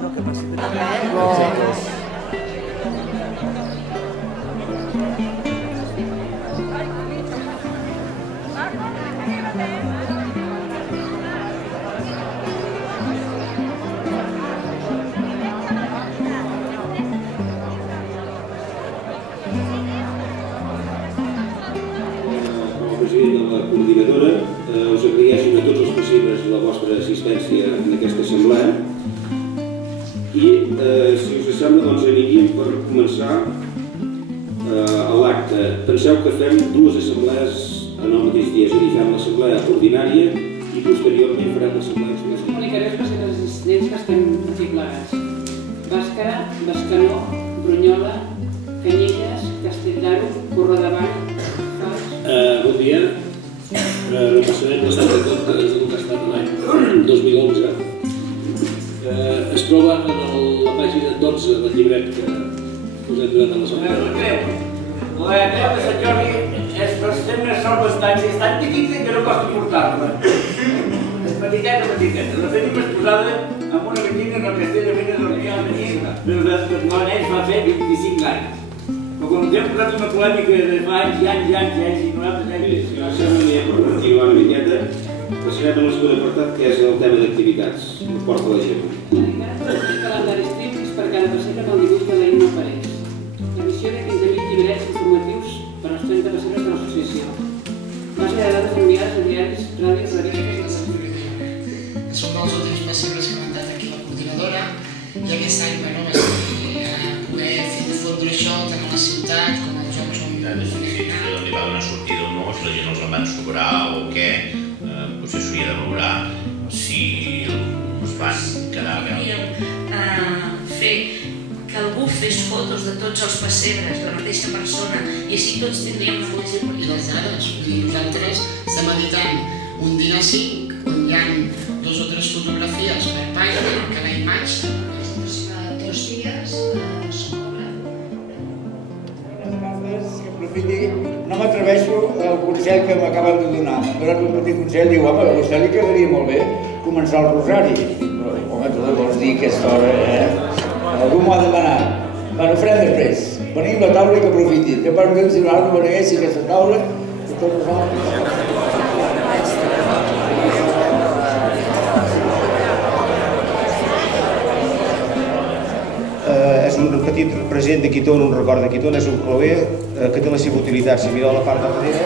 no? Que passi per president de la coordinadora, us agraeixo a tots els possibles la vostra assistència en aquesta assemblea i, si us sembla, doncs aniríem per començar l'acte. Penseu que fem dues assemblees en el mateix dia, és a dir, fem l'assemblea ordinària i posteriorment farem l'assemblea extraordinària. Comunicaré als presidents assistents que estem aquí plegats. Bàscara, Bescanó, Brunyola, Canyelles, Castelldaro, Corredavall, Bon dia. Repassarem l'estat de comptes del que ha estat l'any 2011. Es troba a la pàgina 12 del llibret que us hem donat a l'assemblea. La creu de Sant Jordi els temes són bastant petits que no costa portar-la. És petiteta. La tenim exposada en una vitrina en el castell de Fines del Rial de Nisma. Però ells va fer 25 anys. Però quan hem posat una polèmica de fa anys i nosaltres anys... Si no sembla per continuar una miqueta, passarem a la segona apartat, que és el tema d'activitats. El porta la gent. comunicar els calendaris tríptics per cada pessebre que el dibuix de l'Aina apareix. L'emissió de 15.000 llibrets informatius per als 30 pessebres de l'associació. Base de dades enviades a diaris, ràdios, revistes i són dels últims pessebres que hem entrat aquí a la coordinadora i aquest any, bueno, va poder fer difondre això tant a la ciutat com als jocs on... Si li va donar sortida o no, si la gent els en van sobrar o què, potser s'hauria de valorar si es van quedar realment. Fer que algú fes fotos de tots els pessebres de la mateixa persona i així tots tindríem una foto. I les dades, nosaltres estem editant un dinar 5 on hi ha 2 o 3 fotografies per pàgina, cada imatge. 2 dies s'obra. No m'atreveixo al consell que m'acaben de donar. M'ha donat un petit consell, diu, home, a vostè li quedaria molt bé començar el rosari. Però, home, tu vols dir que aquesta hora, Algú m'ho ha demanat. Bueno, farem després. Venim a la taula i que aprofitin. Que per un temps, si no, no veneguessi aquesta taula, que tot nosaltres... És un petit present de Quitón, un record de Quitón, és un claver que té la seva utilitat. Si mireu la part de darrere,